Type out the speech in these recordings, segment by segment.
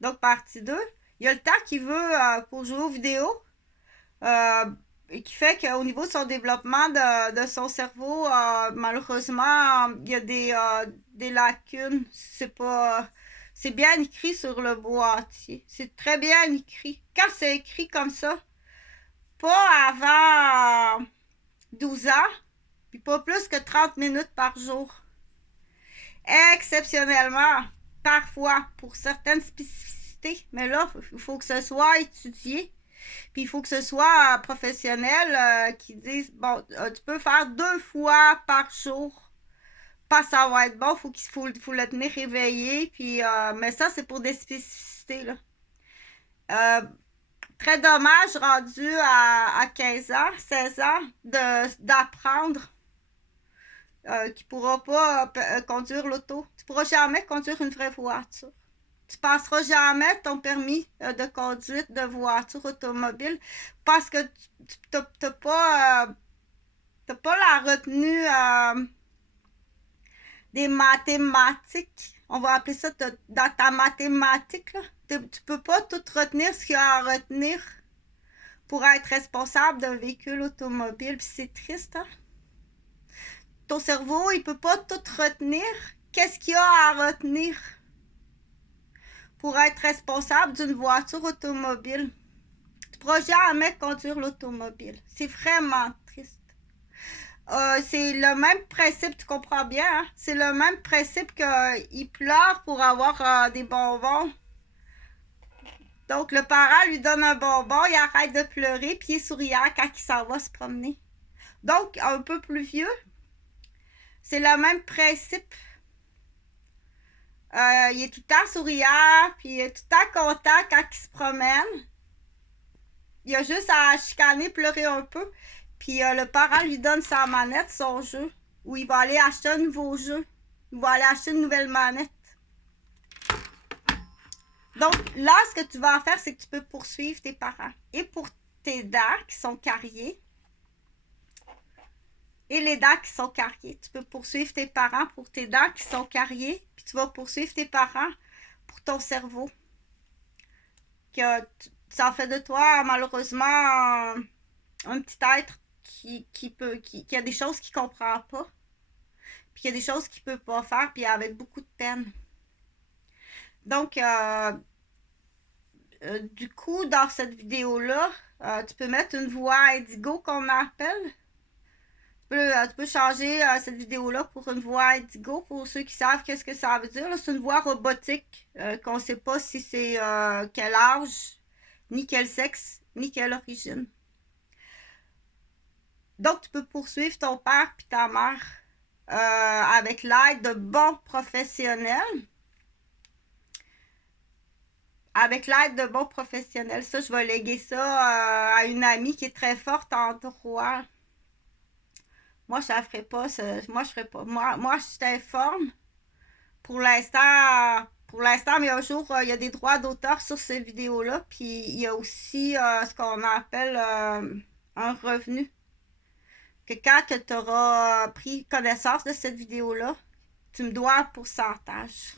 Donc, partie 2. Il y a le temps qu'il veut pour jouer aux vidéos. Et qui fait qu'au niveau de son développement de son cerveau, malheureusement, il y a des lacunes. C'est bien écrit sur le boîtier. C'est très bien écrit. Quand c'est écrit comme ça, pas avant 12 ans, puis pas plus que 30 minutes par jour. Exceptionnellement, parfois, pour certaines spécificités, mais là, il faut que ce soit étudié. Puis il faut que ce soit professionnel qui dise bon, tu peux faire 2 fois par jour. Pas ça va être bon, faut le tenir réveillé. Puis, mais ça, c'est pour des spécificités. Là. Euh, Très dommage rendu à 15 ans, 16 ans, d'apprendre qu'il ne pourra pas conduire l'auto. Tu ne pourras jamais conduire une vraie voiture. Tu ne passeras jamais ton permis de conduite de voiture automobile parce que tu n'as pas la retenue des mathématiques. On va appeler ça dans ta mathématique. Là. Tu ne peux pas tout retenir ce qu'il y a à retenir pour être responsable d'un véhicule automobile. Puis c'est triste, hein? Ton cerveau, il ne peut pas tout retenir. Qu'est-ce qu'il y a à retenir pour être responsable d'une voiture automobile? Tu ne pourras jamais conduire l'automobile. C'est vraiment triste. C'est le même principe, tu comprends bien, hein? C'est le même principe qu'il pleure pour avoir des bonbons. Donc, le parent lui donne un bonbon, il arrête de pleurer, puis il est souriant quand il s'en va se promener. Donc, un peu plus vieux, c'est le même principe. Il est tout le temps souriant, puis il est tout le temps content quand il se promène. Il a juste à chicaner, pleurer un peu. Puis le parent lui donne sa manette, son jeu, ou il va aller acheter un nouveau jeu. Il va aller acheter une nouvelle manette. Donc là, ce que tu vas en faire, c'est que tu peux poursuivre tes parents. Et pour tes dents qui sont cariées, et les dents qui sont cariées, tu peux poursuivre tes parents pour tes dents qui sont cariées, puis tu vas poursuivre tes parents pour ton cerveau. Ça fait de toi, malheureusement, un petit être qui a des choses qu'il ne comprend pas, puis qu'il y a des choses qu'il ne peut pas faire, puis avec beaucoup de peine. Donc, du coup, dans cette vidéo-là, tu peux mettre une voix indigo qu'on appelle. Tu peux changer cette vidéo-là pour une voix indigo, pour ceux qui savent qu'est-ce que ça veut dire. C'est une voix robotique qu'on ne sait pas si c'est quel âge, ni quel sexe, ni quelle origine. Donc, tu peux poursuivre ton père et ta mère avec l'aide de bons professionnels. Avec l'aide de bons professionnels. Ça, je vais léguer ça à une amie qui est très forte en droit. Moi, je ne ferai pas. Moi, je ferai pas. Moi, je t'informe. Pour l'instant, mais un jour, il y a des droits d'auteur sur ces vidéos-là. Puis, il y a aussi ce qu'on appelle un revenu. Que quand tu auras pris connaissance de cette vidéo-là, tu me dois un pourcentage.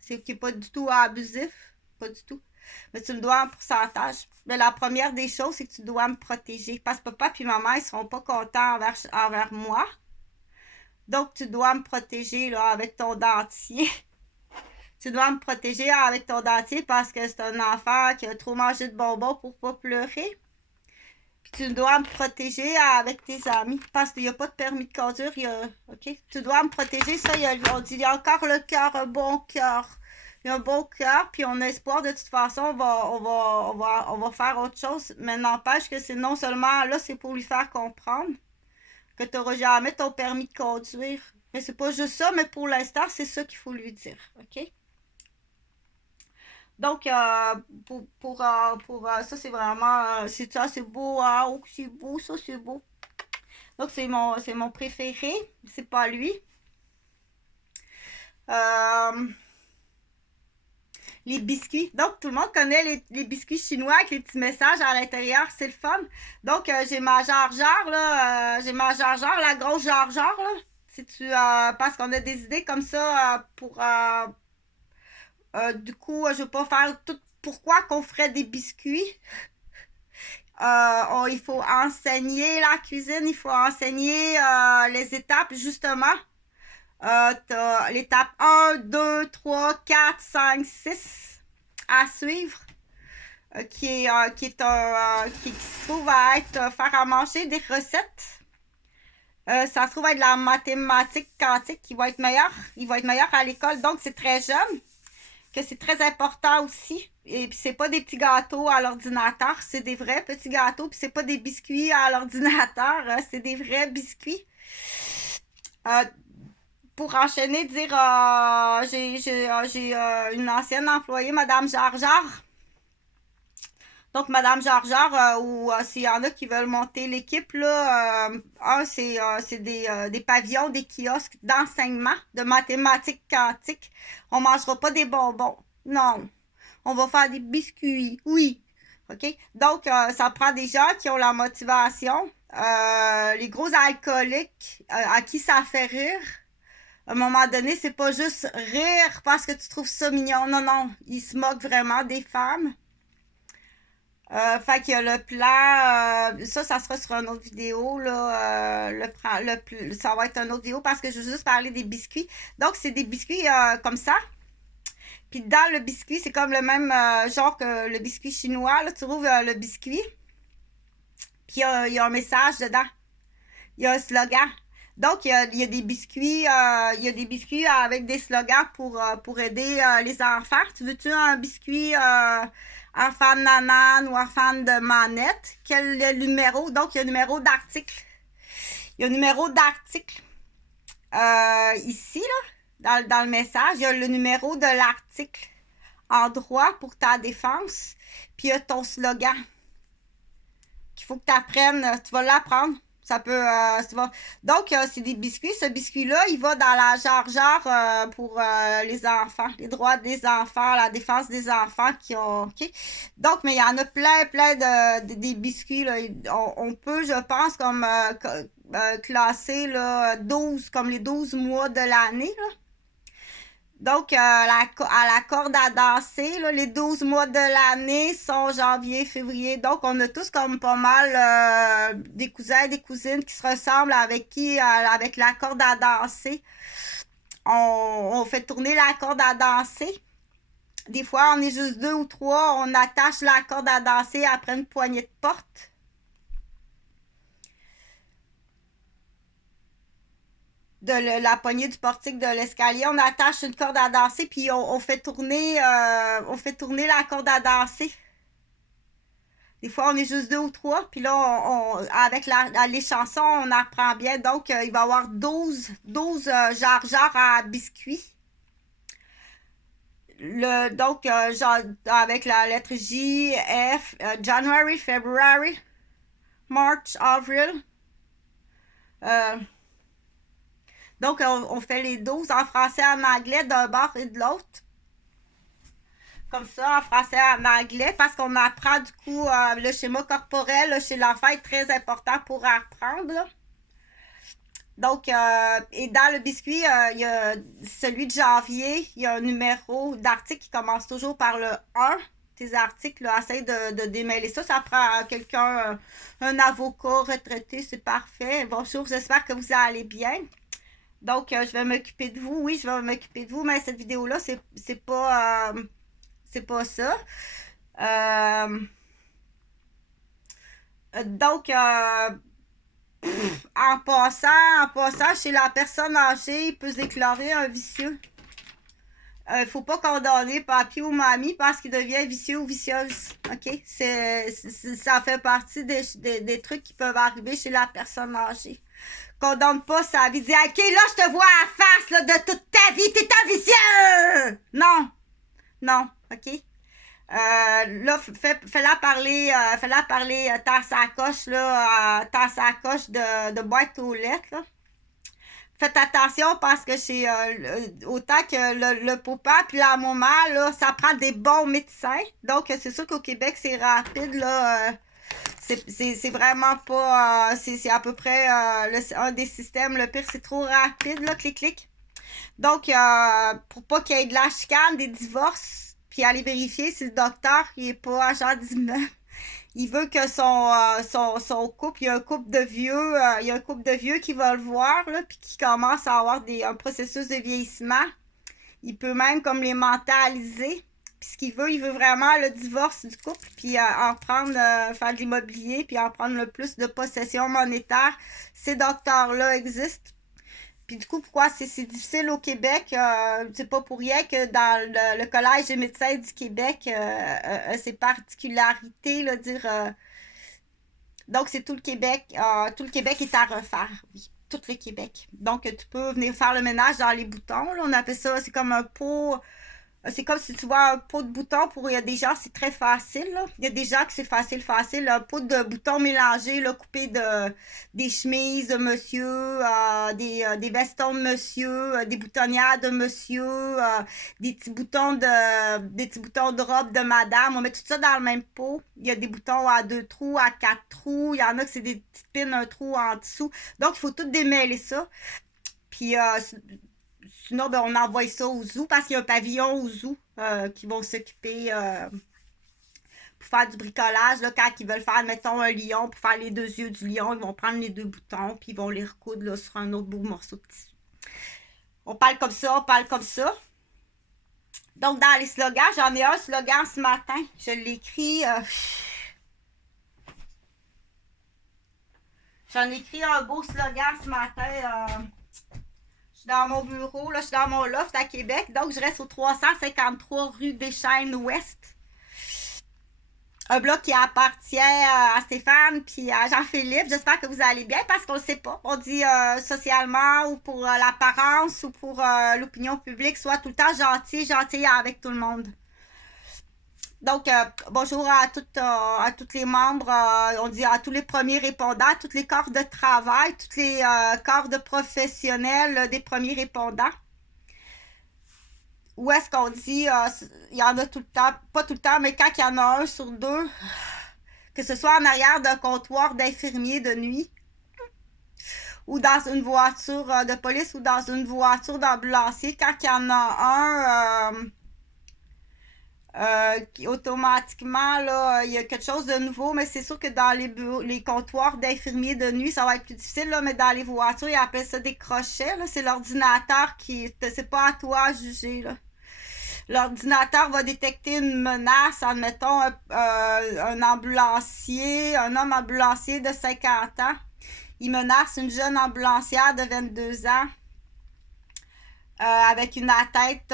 C'est qui n'est pas du tout abusif. Pas du tout. Mais tu me dois un pourcentage. Mais la première des choses, c'est que tu dois me protéger. Parce que papa et maman, ils ne seront pas contents envers moi. Donc, tu dois me protéger là, avec ton dentier. Tu dois me protéger avec ton dentier parce que c'est un enfant qui a trop mangé de bonbons pour ne pas pleurer. Puis tu dois me protéger avec tes amis parce qu'il n'y a pas de permis de conduire. OK? Tu dois me protéger. Ça, on dit il y a encore le cœur, un bon cœur. Il y a un bon cœur, puis on a espoir de toute façon, on va faire autre chose. Mais n'empêche que c'est non seulement là, c'est pour lui faire comprendre que tu n'auras jamais ton permis de conduire. Mais c'est pas juste ça, mais pour l'instant, c'est ça qu'il faut lui dire. OK? Donc, ça, c'est vraiment. C'est beau, hein? Oh, c'est beau, ça, c'est beau. Donc, c'est mon préféré. C'est pas lui. Les biscuits. Donc, tout le monde connaît les biscuits chinois avec les petits messages à l'intérieur. C'est le fun. Donc, j'ai ma Jar-Jar, là. J'ai ma Jar-Jar, la grosse Jar-Jar, là. Si tu, parce qu'on a des idées comme ça Du coup, je ne veux pas faire tout pourquoi qu'on ferait des biscuits. Il faut enseigner la cuisine, il faut enseigner les étapes, justement. T'as l'étape 1, 2, 3, 4, 5, 6 à suivre. Qui se trouve à être faire à manger des recettes. Ça se trouve à être la mathématique quantique qui va être meilleure. Il va être meilleur à l'école, donc c'est très jeune. Que c'est très important aussi. Et puis c'est pas des petits gâteaux à l'ordinateur, c'est des vrais petits gâteaux. Puis c'est pas des biscuits à l'ordinateur, c'est des vrais biscuits. Euh, pour enchaîner, dire j'ai une ancienne employée, Madame Jar. Donc, Madame Jar, ou s'il y en a qui veulent monter l'équipe, là, c'est des pavillons, des kiosques d'enseignement de mathématiques quantiques. On ne mangera pas des bonbons. Non. On va faire des biscuits. Oui. OK? Donc, ça prend des gens qui ont la motivation. Les gros alcooliques à qui ça fait rire. À un moment donné, c'est pas juste rire parce que tu trouves ça mignon. Non, non. Ils se moquent vraiment des femmes. Fait qu'il y a le plan, ça sera sur une autre vidéo, là, ça va être une autre vidéo parce que je veux juste parler des biscuits. Donc, c'est des biscuits comme ça. Puis dans le biscuit, c'est comme le même genre que le biscuit chinois, là, tu trouves le biscuit. Puis il y a un message dedans. Il y a un slogan. Donc, il y a des biscuits, avec des slogans pour aider les enfants. Tu veux-tu un biscuit enfant de nanan ou enfant de manette? Quel est le numéro? Donc, il y a un numéro d'article. Il y a un numéro d'article ici, là, dans le message. Il y a le numéro de l'article en droit pour ta défense. Puis, il y a ton slogan qu'il faut que tu apprennes. Tu vas l'apprendre. Ça peut. Donc, c'est des biscuits. Ce biscuit-là, il va dans la Jar pour les enfants, les droits des enfants, la défense des enfants qui ont. OK? Donc, mais il y en a plein des biscuits. Là. On peut, je pense, comme classer là, 12, comme les 12 mois de l'année. Là. Donc, à la corde à danser, là, les 12 mois de l'année sont janvier, février. Donc, on a tous comme pas mal des cousins et des cousines qui se ressemblent avec avec la corde à danser. On fait tourner la corde à danser. Des fois, on est juste 2 ou 3. On attache la corde à danser après une poignée de porte. La poignée du portique de l'escalier, on attache une corde à danser puis on fait tourner la corde à danser. Des fois, on est juste 2 ou 3 puis là, avec les chansons, on apprend bien. Donc, il va y avoir 12 Jar à biscuits. Donc, avec la lettre J, F, January, February, March, Avril. Donc, on fait les 12 en français et en anglais d'un bord et de l'autre. Comme ça, en français et en anglais, parce qu'on apprend du coup le schéma corporel là, chez l'enfant est très important pour apprendre. Là. Donc, et dans le biscuit, il y a celui de janvier, il y a un numéro d'article qui commence toujours par le 1. Tes articles, là, essaye de démêler ça. Ça prend quelqu'un, un avocat retraité, c'est parfait. Bonjour, j'espère que vous allez bien. Donc, je vais m'occuper de vous. Oui, je vais m'occuper de vous, mais cette vidéo-là, c'est pas ça. Donc, en passant, chez la personne âgée, il peut se déclarer un vicieux. Il ne faut pas condamner papy ou mamie parce qu'il devient vicieux ou vicieuse. OK? Ça fait partie des trucs qui peuvent arriver chez la personne âgée. Condamne pas sa vie. Dis, OK, là, je te vois à la face là, de toute ta vie. T'es un vicieux! Non. Non. OK? Là, fais-la parler, ta sacoche, là, ta sacoche de boîte aux lettres, là. Faites attention parce que c'est autant que le papa puis la maman, là, ça prend des bons médecins. Donc, c'est sûr qu'au Québec, c'est rapide, là. C'est vraiment pas. C'est à peu près un des systèmes. Le pire, c'est trop rapide, là, clic. Donc, pour pas qu'il y ait de la chicane, des divorces, puis aller vérifier si le docteur il est pas agent d'immeuble. Il veut que son couple, il y a un couple de vieux, il y a un couple de vieux qui va le voir, là, puis qui commence à avoir un processus de vieillissement. Il peut même comme les mentaliser. Puis ce qu'il veut, il veut vraiment le divorce du couple, puis en prendre, faire de l'immobilier, puis en prendre le plus de possession monétaire. Ces docteurs-là existent. Puis du coup, pourquoi c'est difficile au Québec? C'est pas pour rien que dans le Collège des médecins du Québec, ses particularités, là, dire... donc, c'est tout le Québec. Tout le Québec est à refaire, oui. Tout le Québec. Donc, tu peux venir faire le ménage dans les boutons. Là. On appelle ça, c'est comme un pot... C'est comme si tu vois un pot de boutons pour. Il y a des gens, c'est très facile. Là. Il y a des gens que c'est facile. Un pot de boutons mélangés, là, coupé des chemises de monsieur, des vestons de monsieur, des boutonnières de monsieur, des petits boutons de robe de madame. On met tout ça dans le même pot. Il y a des boutons à 2 trous, à 4 trous. Il y en a que c'est des petites pins, un trou en dessous. Donc, il faut tout démêler ça. Puis, sinon, ben, on envoie ça au zoo parce qu'il y a un pavillon au zoo qui vont s'occuper pour faire du bricolage. Là, quand ils veulent faire, mettons, un lion, pour faire les 2 yeux du lion, ils vont prendre les 2 boutons puis ils vont les recoudre là, sur un autre beau morceau de tissu. On parle comme ça, on parle comme ça. Donc, dans les slogans, j'en ai un slogan ce matin. Je l'écris. J'en ai écrit un beau slogan ce matin. Dans mon bureau, là, je suis dans mon loft à Québec, donc je reste au 353 rue des Chênes Ouest. Un bloc qui appartient à Stéphane puis à Jean-Philippe. J'espère que vous allez bien parce qu'on ne sait pas. On dit socialement ou pour l'apparence ou pour l'opinion publique, soit tout le temps gentil avec tout le monde. Donc, bonjour à tous les membres, on dit à tous les premiers répondants, à tous les corps de travail, tous les corps de professionnels des premiers répondants. Où est-ce qu'on dit, il y en a tout le temps, pas tout le temps, mais quand il y en a un sur 2, que ce soit en arrière d'un comptoir d'infirmier de nuit, ou dans une voiture de police, ou dans une voiture d'ambulancier, quand il y en a un... automatiquement, là, il y a quelque chose de nouveau, mais c'est sûr que dans les comptoirs d'infirmiers de nuit, ça va être plus difficile, là, mais dans les voitures, ils appellent ça des crochets, là, c'est l'ordinateur qui, c'est pas à toi à juger, là. L'ordinateur va détecter une menace, admettons, un ambulancier, un homme ambulancier de 50 ans, il menace une jeune ambulancière de 22 ans, avec une atteinte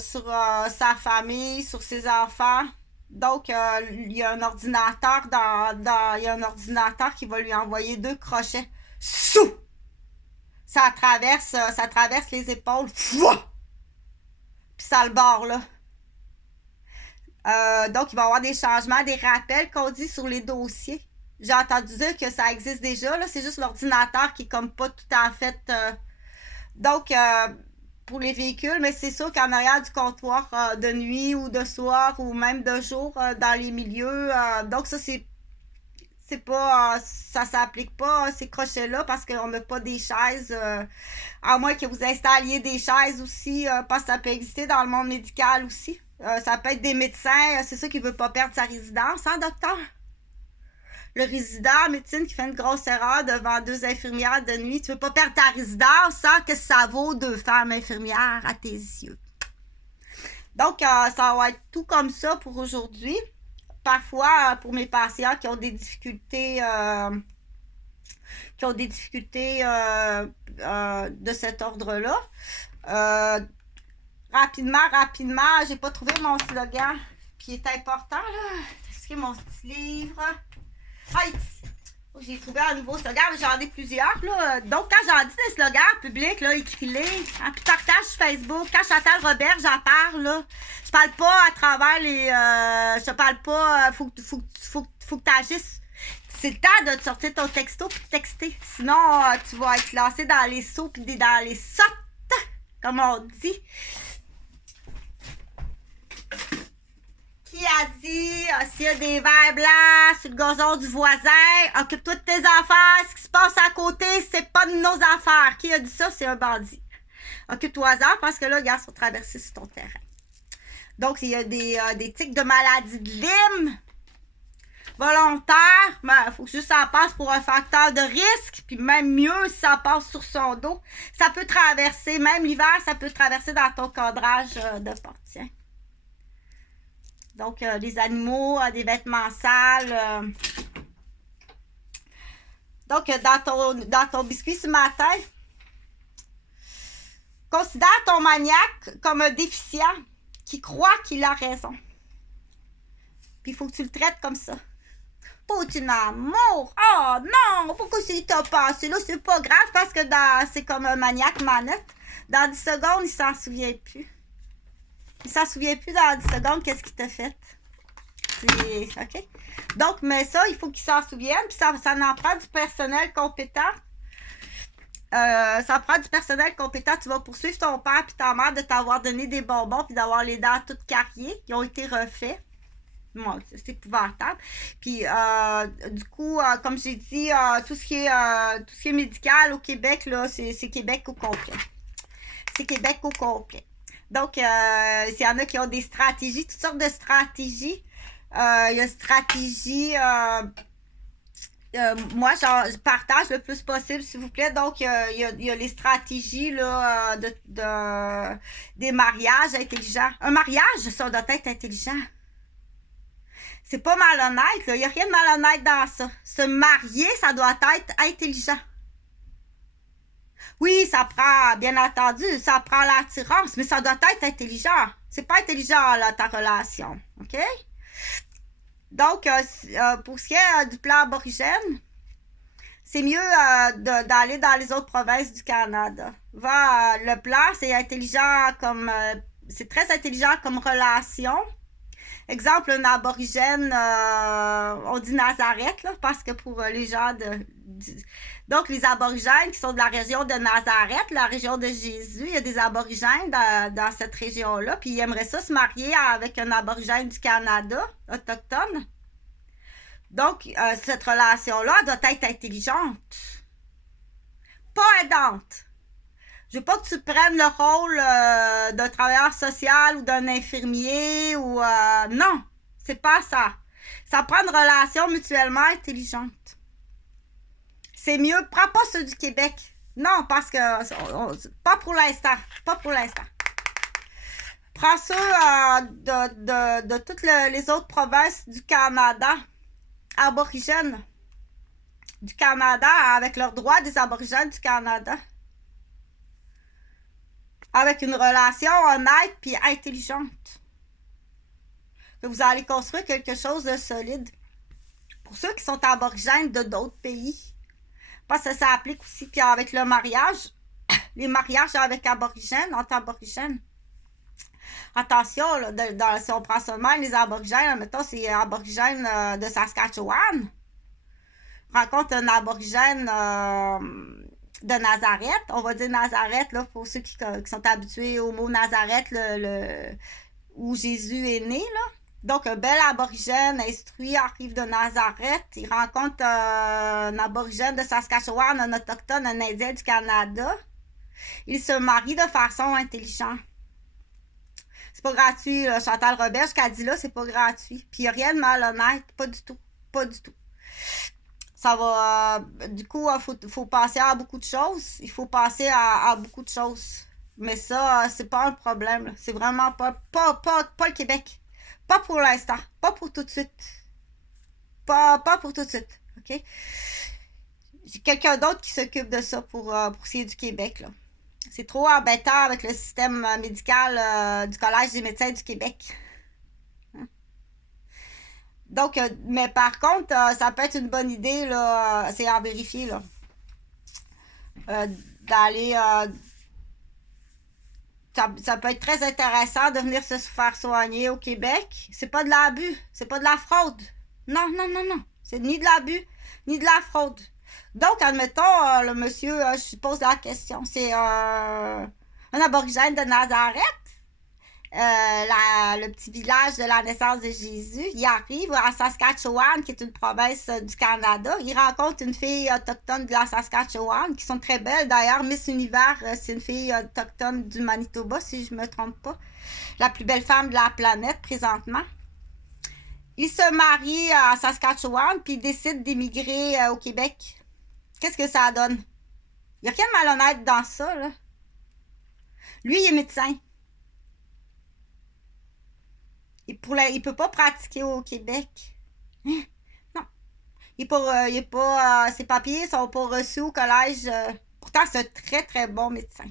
sur sa famille, sur ses enfants. Donc, il y a un ordinateur il y a un ordinateur qui va lui envoyer 2 crochets. Sous! Ça traverse les épaules. Fouah! Puis ça le barre, là. Donc, il va y avoir des changements, des rappels qu'on dit sur les dossiers. J'ai entendu dire que ça existe déjà, là. C'est juste l'ordinateur qui est comme pas tout à fait... donc, pour les véhicules, mais c'est sûr qu'en arrière du comptoir de nuit ou de soir ou même de jour dans les milieux, donc ça c'est pas ça s'applique pas ces crochets là parce qu'on n'a pas des chaises à moins que vous installiez des chaises aussi parce que ça peut exister dans le monde médical aussi. Ça peut être des médecins, c'est ça qui veut pas perdre sa résidence, hein, docteur? Le résident en médecine qui fait une grosse erreur devant 2 infirmières de nuit. Tu veux pas perdre ta résidence, hein? Qu'est-ce que ça vaut 2 femmes infirmières à tes yeux? Donc, ça va être tout comme ça pour aujourd'hui. Parfois, pour mes patients qui ont des difficultés, de cet ordre-là. Rapidement, j'ai pas trouvé mon slogan qui est important, là. Est-ce que mon petit livre... Ah, j'ai trouvé un nouveau slogan, j'en ai plusieurs, là. Donc, quand j'en dis des slogans publics, là, écris-les. Hein, puis partage sur Facebook. Quand Chantal Robert, j'en parle, là. Je parle pas à travers les... je te parle pas... faut que tu agisses. C'est le temps de te sortir ton texto puis de texter. Sinon, tu vas être lancé dans les sauts puis dans les sottes, comme on dit. Qui a dit s'il y a des verres blancs sur le gazon du voisin, occupe-toi de tes affaires, ce qui se passe à côté, c'est pas de nos affaires. Qui a dit ça? C'est un bandit. Occupe-toi-en parce que là, les gars sont traversés sur ton terrain. Donc, il y a des tics de maladie de Lyme volontaire, il faut que juste ça passe pour un facteur de risque, puis même mieux si ça passe sur son dos. Ça peut traverser, même l'hiver, ça peut traverser dans ton cadrage de porte. Tiens. Donc, les animaux, des vêtements sales. Donc, dans ton biscuit ce matin, considère ton maniaque comme un déficient qui croit qu'il a raison. Puis, il faut que tu le traites comme ça. Poutine amour! Oh non! Pourquoi c'est t'a passé? Là, c'est pas grave parce que c'est comme un maniaque manette. Dans 10 secondes, il s'en souvient plus. Il s'en souvient plus dans 10 secondes qu'est-ce qu'il t'a fait. OK? Donc, mais ça, il faut qu'il s'en souvienne. Puis ça en prend du personnel compétent. Ça prend du personnel compétent. Tu vas poursuivre ton père puis ta mère de t'avoir donné des bonbons puis d'avoir les dents toutes carriées qui ont été refaits. Bon, c'est épouvantable. Puis, du coup, comme j'ai dit, tout ce qui est médical au Québec, là, c'est Québec au complet. C'est Québec au complet. Donc, s'il y en a qui ont des stratégies, toutes sortes de stratégies, il y a stratégie... moi, je partage le plus possible, s'il vous plaît. Donc, il y a les stratégies là, des mariages intelligents. Un mariage, ça doit être intelligent. C'est pas malhonnête, là. Il n'y a rien de malhonnête dans ça. Se marier, ça doit être intelligent. Oui, ça prend, bien entendu, ça prend l'attirance, mais ça doit être intelligent. C'est pas intelligent, là, ta relation. OK? Donc, pour ce qui est du plan aborigène, c'est mieux d'aller dans les autres provinces du Canada. Le plan, c'est intelligent comme... c'est très intelligent comme relation. Exemple, un aborigène, on dit Nazareth, là, parce que pour les gens donc, les aborigènes qui sont de la région de Nazareth, la région de Jésus, il y a des aborigènes dans cette région-là, puis ils aimeraient ça se marier avec un aborigène du Canada, autochtone. Donc, cette relation-là doit être intelligente, pas aidante. Je veux pas que tu prennes le rôle d'un travailleur social ou d'un infirmier ou... non, c'est pas ça. Ça prend une relation mutuellement intelligente. C'est mieux, prends pas ceux du Québec. Non, parce que... pas pour l'instant. Pas pour l'instant. Prends ceux de toutes les autres provinces du Canada, aborigènes du Canada, avec leurs droits des aborigènes du Canada. Avec une relation honnête puis intelligente. Que vous allez construire quelque chose de solide. Pour ceux qui sont aborigènes de d'autres pays. Parce que ça applique aussi. Puis avec le mariage, les mariages avec aborigènes, entre aborigènes. Attention, là, si on prend seulement les aborigènes, mettons, c'est aborigène de Saskatchewan. Rencontre un aborigène... de Nazareth, on va dire Nazareth, là, pour ceux qui sont habitués au mot Nazareth, où Jésus est né, là. Donc, un bel aborigène instruit arrive de Nazareth, il rencontre un aborigène de Saskatchewan, un autochtone, un Indien du Canada. Ils se marient de façon intelligente. C'est pas gratuit, là. Chantal Roberge, qu'elle dit là, c'est pas gratuit. Puis, il n'y a rien de malhonnête, pas du tout, pas du tout. Ça va, du coup, il faut passer à beaucoup de choses. Il faut passer à beaucoup de choses. Mais ça, c'est pas un problème. C'est vraiment pas le Québec. Pas pour l'instant. Pas pour tout de suite. Pas pour tout de suite. OK? J'ai quelqu'un d'autre qui s'occupe de ça pour ce qui est du Québec, là. C'est trop embêtant avec le système médical du Collège des médecins du Québec. Donc, mais par contre, ça peut être une bonne idée, là, c'est à vérifier, là, d'aller, ça peut être très intéressant de venir se faire soigner au Québec. C'est pas de l'abus, c'est pas de la fraude. Non, non, non, non, c'est ni de l'abus, ni de la fraude. Donc, admettons, le monsieur, je pose la question, c'est un aborigène de Nazareth. le petit village de la naissance de Jésus. Il arrive à Saskatchewan, qui est une province du Canada. Il rencontre une fille autochtone de la Saskatchewan, qui sont très belles. D'ailleurs, Miss Univers, c'est une fille autochtone du Manitoba, si je ne me trompe pas. La plus belle femme de la planète présentement. Il se marie à Saskatchewan, puis il décide d'émigrer au Québec. Qu'est-ce que ça donne? Il n'y a rien de malhonnête dans ça, là. Lui, il est médecin. Il peut pas pratiquer au Québec. Non. Ses papiers sont pas reçus au collège. Pourtant, c'est un très, très bon médecin.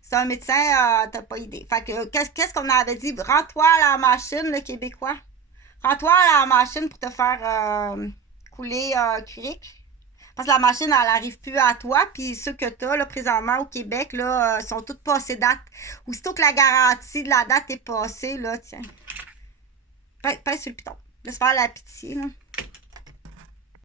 C'est un médecin, t'as pas idée. Fait que, qu'est-ce qu'on avait dit? Rends-toi à la machine, le Québécois. Rends-toi à la machine pour te faire couler cric. Parce que la machine, elle n'arrive plus à toi. Puis ceux que tu as là, présentement au Québec là, sont tous passés date. Aussitôt que la garantie de la date est passée, là, tiens. Pèse sur le piton. Laisse faire la pitié. Là.